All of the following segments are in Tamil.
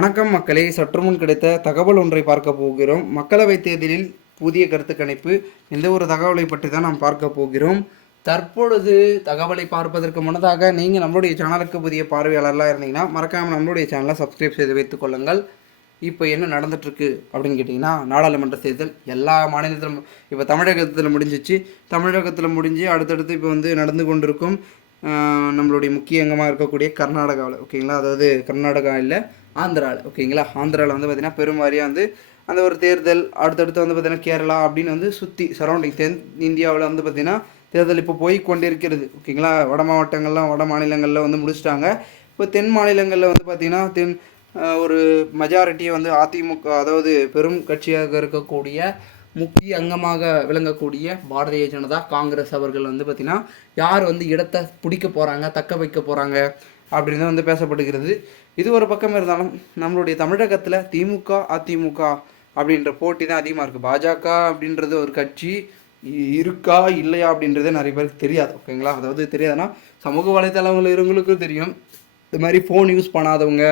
வணக்கம் மக்களே, சற்றுமுன் கிடைத்த தகவல் ஒன்றை பார்க்க போகிறோம். மக்களவைத் தேர்தலில் புதிய கருத்து கணிப்பு, இந்த ஒரு தகவலை பற்றி தான் நாம் பார்க்க போகிறோம். தற்பொழுது தகவலை பார்ப்பதற்கு முன்னதாக நீங்கள் நம்மளுடைய சேனலுக்கு புதிய பார்வையாளர்களாக இருந்தீங்கன்னா மறக்காமல் நம்மளுடைய சேனலை சப்ஸ்கிரைப் செய்து வைத்துக் கொள்ளுங்கள். இப்போ என்ன நடந்துட்டுருக்கு அப்படின்னு கேட்டிங்கன்னா, நாடாளுமன்ற தேர்தல் எல்லா மாநிலத்திலும் இப்போ தமிழகத்தில் முடிஞ்சிச்சு. தமிழகத்தில் முடிஞ்சு அடுத்தடுத்து இப்போ நடந்து கொண்டிருக்கும் நம்மளுடைய முக்கிய அங்கமாக இருக்கக்கூடிய கர்நாடகாவில், ஓகேங்களா. அதாவது கர்நாடகா இல்லை, ஆந்திராவில், ஓகேங்களா. ஆந்திராவில் பார்த்திங்கன்னா பெரும்வாரியாக அந்த ஒரு தேர்தல், அடுத்தடுத்து பார்த்திங்கன்னா கேரளா அப்படின்னு சுற்றி சரௌண்டிங் தென் இந்தியாவில் பார்த்திங்கன்னா தேர்தல் இப்போ போய் கொண்டிருக்கிறது, ஓகேங்களா. வட மாவட்டங்கள்லாம் வட மாநிலங்களில் முடிச்சிட்டாங்க. இப்போ தென் மாநிலங்களில் பார்த்திங்கன்னா ஒரு மெஜாரிட்டியை அதிமுக, அதாவது பெரும் கட்சியாக இருக்கக்கூடிய முக்கிய அங்கமாக விளங்கக்கூடிய பாரதிய ஜனதா காங்கிரஸ் அவர்கள் பார்த்திங்கன்னா யார் இடத்தை பிடிக்க போகிறாங்க, தக்க வைக்க போகிறாங்க அப்படின்னு பேசப்படுகிறது. இது ஒரு பக்கம் இருந்தாலும் நம்மளுடைய தமிழகத்தில் திமுக அதிமுக அப்படின்ற போட்டி தான் அதிகமாக இருக்குது. பாஜக அப்படின்றது ஒரு கட்சி இருக்கா இல்லையா அப்படின்றதே நிறைய பேருக்கு தெரியாது, ஓகேங்களா. அதாவது தெரியாதுன்னா சமூக வலைத்தளங்கள் இருவங்களுக்கும் தெரியும். இது மாதிரி ஃபோன் யூஸ் பண்ணாதவங்க,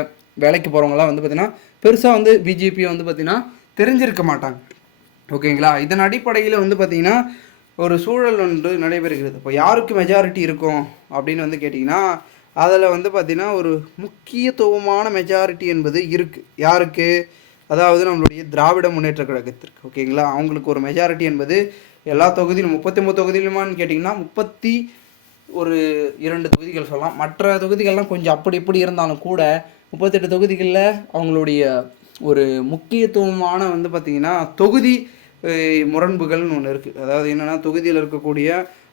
வேலைக்கு போகிறவங்களாம் பார்த்திங்கன்னா பெருசாக பிஜேபியை பார்த்திங்கன்னா தெரிஞ்சிருக்க மாட்டாங்க, ஓகேங்களா. இதன் அடிப்படையில் பார்த்திங்கன்னா ஒரு சூழல் ஒன்று நடைபெறுகிறது. இப்போ யாருக்கு மெஜாரிட்டி இருக்கும் அப்படின்னு கேட்டிங்கன்னா, அதில் பார்த்திங்கன்னா ஒரு முக்கியத்துவமான மெஜாரிட்டி என்பது இருக்குது. யாருக்கு? அதாவது நம்மளுடைய திராவிட முன்னேற்ற கழகத்திற்கு, ஓகேங்களா. அவங்களுக்கு ஒரு மெஜாரிட்டி என்பது எல்லா தொகுதியிலும் 39 தொகுதியிலுமான்னு கேட்டிங்கன்னா 32 தொகுதிகள் சொல்லலாம். மற்ற தொகுதிகள்லாம் கொஞ்சம் அப்படி இப்படி இருந்தாலும் கூட 38 தொகுதிகளில் அவங்களுடைய ஒரு முக்கியத்துவமான பார்த்திங்கன்னா தொகுதி முரண்புகள்னு ஒன்று இருக்குது. அதாவது என்னென்னா, தொகுதியில் இருக்கக்கூடிய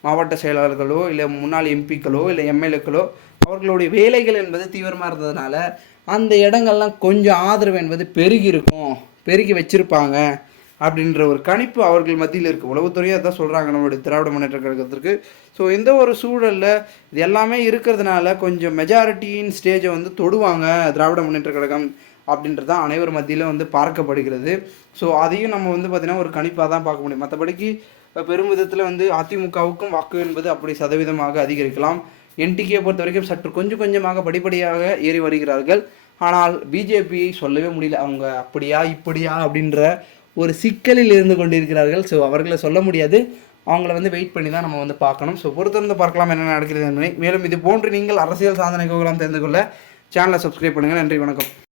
மாவட்ட செயலாளர்களோ இல்லை முன்னாள் எம்பிக்களோ இல்லை எம்எல்ஏக்களோ அவர்களுடைய வேலைகள் என்பது தீவிரமாக இருந்ததுனால அந்த இடங்கள்லாம் கொஞ்சம் ஆதரவு என்பது பெருகி வச்சுருப்பாங்க அப்படின்ற ஒரு கணிப்பு அவர்கள் மத்தியில் இருக்குது. உளவுத்துறையாக தான் சொல்கிறாங்க நம்மளுடைய திராவிட முன்னேற்ற கழகத்திற்கு. ஸோ இந்த ஒரு சூழலில் இது எல்லாமே இருக்கிறதுனால கொஞ்சம் மெஜாரிட்டியின் ஸ்டேஜை தொடுவாங்க திராவிட முன்னேற்ற கழகம் அப்படின்றது தான் அனைவர் மத்தியில் பார்க்கப்படுகிறது. ஸோ அதையும் நம்ம பார்த்திங்கன்னா ஒரு கணிப்பாக தான் பார்க்க முடியும். மற்றபடிக்கு பெரும் விதத்தில் அதிமுகவுக்கும் வாக்கு என்பது அப்படி சதவீதமாக அதிகரிக்கலாம். என்டிகே பொறுத்த வரைக்கும் சற்று கொஞ்சமாக படிப்படியாக ஏறி வருகிறார்கள். ஆனால் பிஜேபியை சொல்லவே முடியல. அவங்க அப்படியா இப்படியா அப்படின்ற ஒரு சிக்கலில் இருந்து கொண்டிருக்கிறார்கள். ஸோ அவர்களை சொல்ல முடியாது. அவங்கள வெயிட் பண்ணி தான் நம்ம பார்க்கணும். ஸோ பொறுத்திருந்து பார்க்கலாம் என்ன நடக்கிறது என்பதை. மேலும் இது போன்று நீங்கள் அரசியல் சாதனை கோகலாம் தெரிந்து கொள்ள சேனலை சப்ஸ்கிரைப் பண்ணுங்கள். நன்றி, வணக்கம்.